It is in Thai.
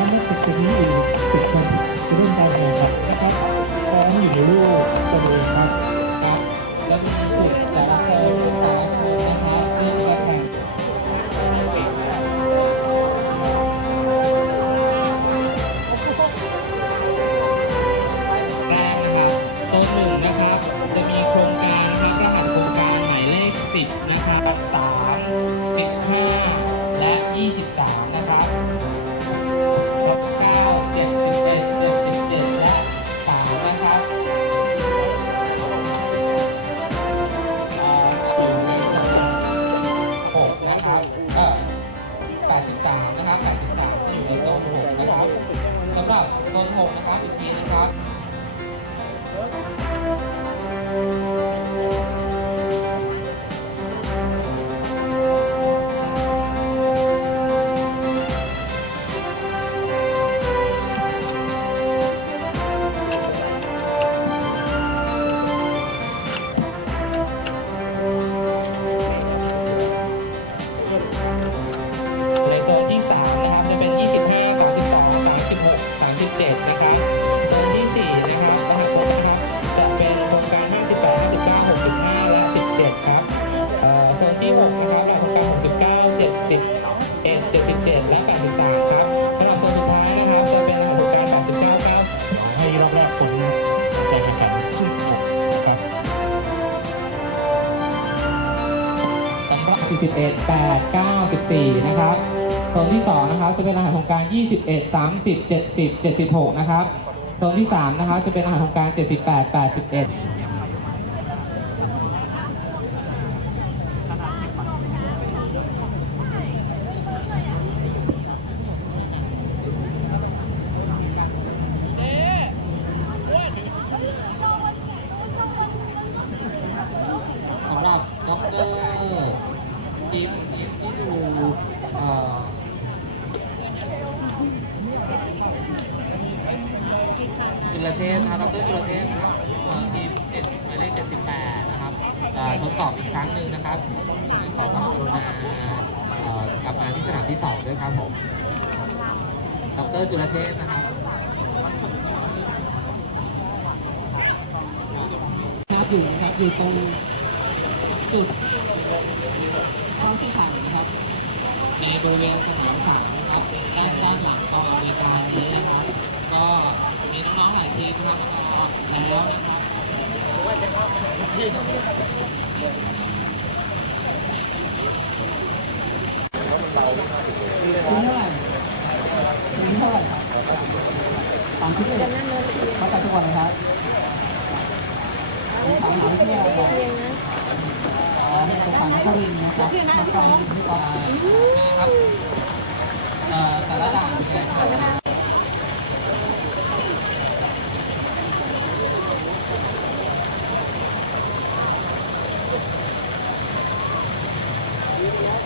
ถ้าไม่ติดตรงนี้อยู่ติดตรงเรื่องการแข่งขันนะครับท้องอยู่ในลูกกระดูกครับครับแล้วมีจุดแต่ละเคยศึกษาถูกนะครับเรื่องแข่งแรกนะครับโซนหนึ่งนะครับ จะมีโครงการนะครับรหัสโครงการหมายเลข 10 นะครับสาม 83 นะครับ 83 จะอยู่ในโซน6นะครับสำหรับโซน6นะครับอีกทีนะครับ 41 8 9 14 นะครับโซนที่ 2 นะครับ จะเป็นรหัสโครงการ 21 30 70 76 นะครับโซนที่ 3 นะครับ จะเป็นรหัสโครงการ 78 81 สำหรับด็อกเตอร์ กิฟกิฟที่ดูจุลเทพนะครับดรจุลเทพครับเอ่อทีเจ็ดหมายเลขเจ็ดสิบแปดนะครับอ่อทดสอบอีกครั้งหนึ่งนะครับ ขอความกรุณาเอ่อกลับมาที่สนามที่สองด้วยครับผมดรจุลเทพนะครับอยู่นะครับอยู่ตรง จุดข้าที่สามนะครับ ในบริเวณสนามสามครับด้านด้านหลังกองอำนวยการนี้นะครับ ก็มีน้องๆหลายทีมนะครับมารอแล้วนะครับคุณเท่าไหร่คุณเท่าไหร่ครับสามสิบเอ็ดมาจากจังหวัดอะครับถามหาที่อะไรครับ อ๋อสถา นนครินนะครับมาฟังที่ก่อนครับแต่ละด่านเนี่ย